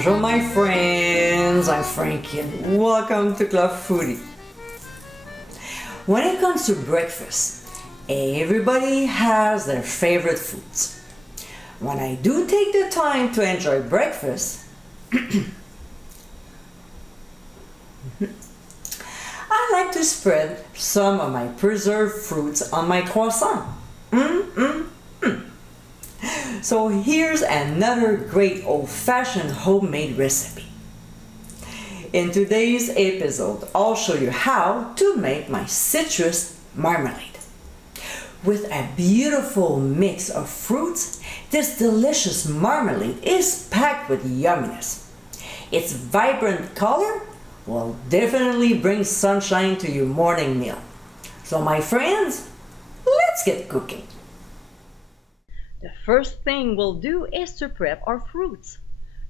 Bonjour my friends, I'm Frankie and welcome to Club Foodie. When it comes to breakfast, everybody has their favorite foods. When I do take the time to enjoy breakfast, I like to spread some of my preserved fruits on my croissant. So here's another great old-fashioned homemade recipe. In today's episode, I'll show you how to make my citrus marmalade. With a beautiful mix of fruits, this delicious marmalade is packed with yumminess. Its vibrant color will definitely bring sunshine to your morning meal. So my friends, let's get cooking. The first thing we'll do is to prep our fruits.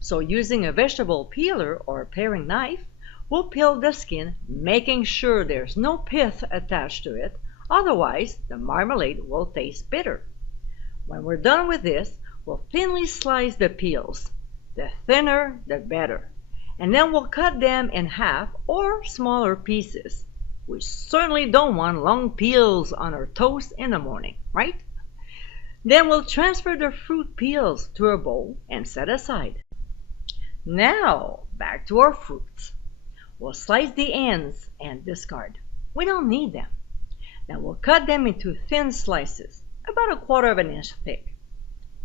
So using a vegetable peeler or paring knife, we'll peel the skin, making sure there's no pith attached to it, otherwise the marmalade will taste bitter. When we're done with this, we'll thinly slice the peels. The thinner, the better. And then we'll cut them in half or smaller pieces. We certainly don't want long peels on our toast in the morning, right? Then we'll transfer the fruit peels to a bowl and set aside. Now, back to our fruits. We'll slice the ends and discard. We don't need them. Now we'll cut them into thin slices, about 1/4 of an inch thick.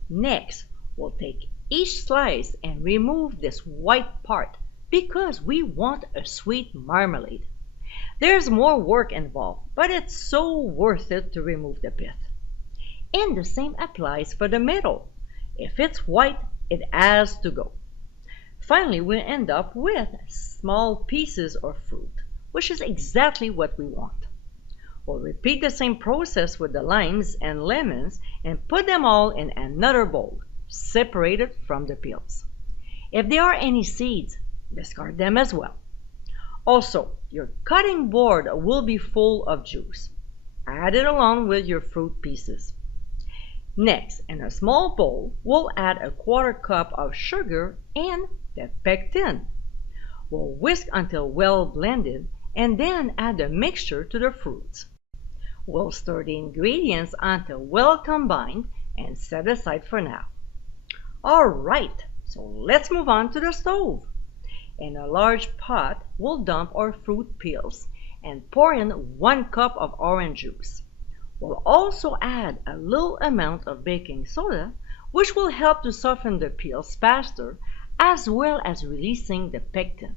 Next, we'll take each slice and remove this white part because we want a sweet marmalade. There's more work involved, but it's so worth it to remove the pith. And the same applies for the middle. If it's white, it has to go. Finally, we end up with small pieces of fruit, which is exactly what we want. We'll repeat the same process with the limes and lemons and put them all in another bowl, separated from the peels. If there are any seeds, discard them as well. Also, your cutting board will be full of juice. Add it along with your fruit pieces. Next, in a small bowl, we'll add 1/4 cup of sugar and the pectin. We'll whisk until well blended and then add the mixture to the fruits. We'll stir the ingredients until well combined and set aside for now. Alright, so let's move on to the stove. In a large pot, we'll dump our fruit peels and pour in 1 cup of orange juice. We'll also add a little amount of baking soda, which will help to soften the peels faster, as well as releasing the pectin.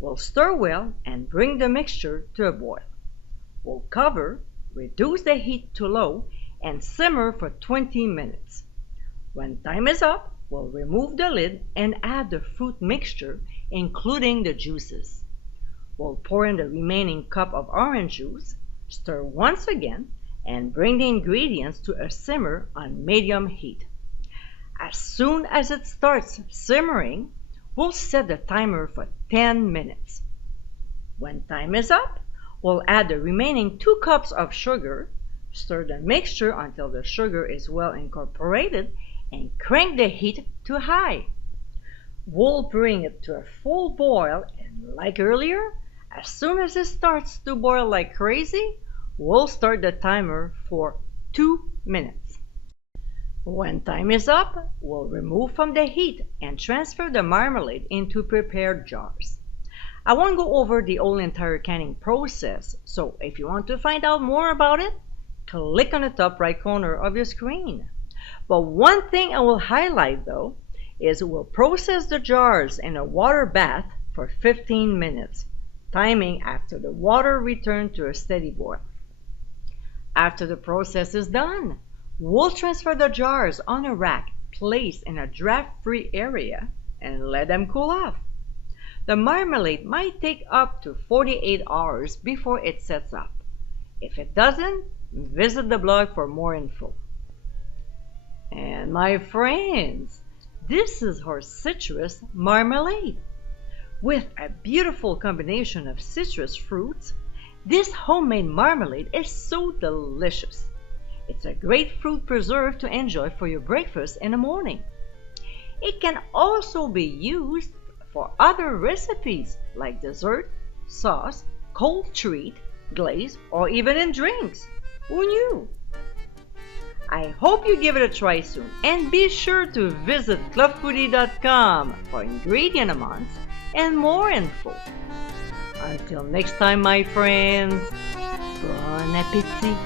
We'll stir well and bring the mixture to a boil. We'll cover, reduce the heat to low, and simmer for 20 minutes. When time is up, we'll remove the lid and add the fruit mixture, including the juices. We'll pour in the remaining cup of orange juice, stir once again, and bring the ingredients to a simmer on medium heat. As soon as it starts simmering, we'll set the timer for 10 minutes. When time is up, we'll add the remaining 2 cups of sugar, stir the mixture until the sugar is well incorporated, and crank the heat to high. We'll bring it to a full boil, and like earlier, as soon as it starts to boil like crazy, we'll start the timer for 2 minutes. When time is up, we'll remove from the heat and transfer the marmalade into prepared jars. I won't go over the whole entire canning process, so if you want to find out more about it, click on the top right corner of your screen. But one thing I will highlight though is we'll process the jars in a water bath for 15 minutes, timing after the water returns to a steady boil. After the process is done, we'll transfer the jars on a rack placed in a draft-free area and let them cool off. The marmalade might take up to 48 hours before it sets up. If it doesn't, visit the blog for more info. And my friends, this is our citrus marmalade. With a beautiful combination of citrus fruits, this homemade marmalade is so delicious. It's a great fruit preserve to enjoy for your breakfast in the morning. It can also be used for other recipes like dessert, sauce, cold treat, glaze, or even in drinks. Who knew? I hope you give it a try soon, and be sure to visit clubfoodie.com for ingredient amounts and more info. Until next time, my friends, bon appétit!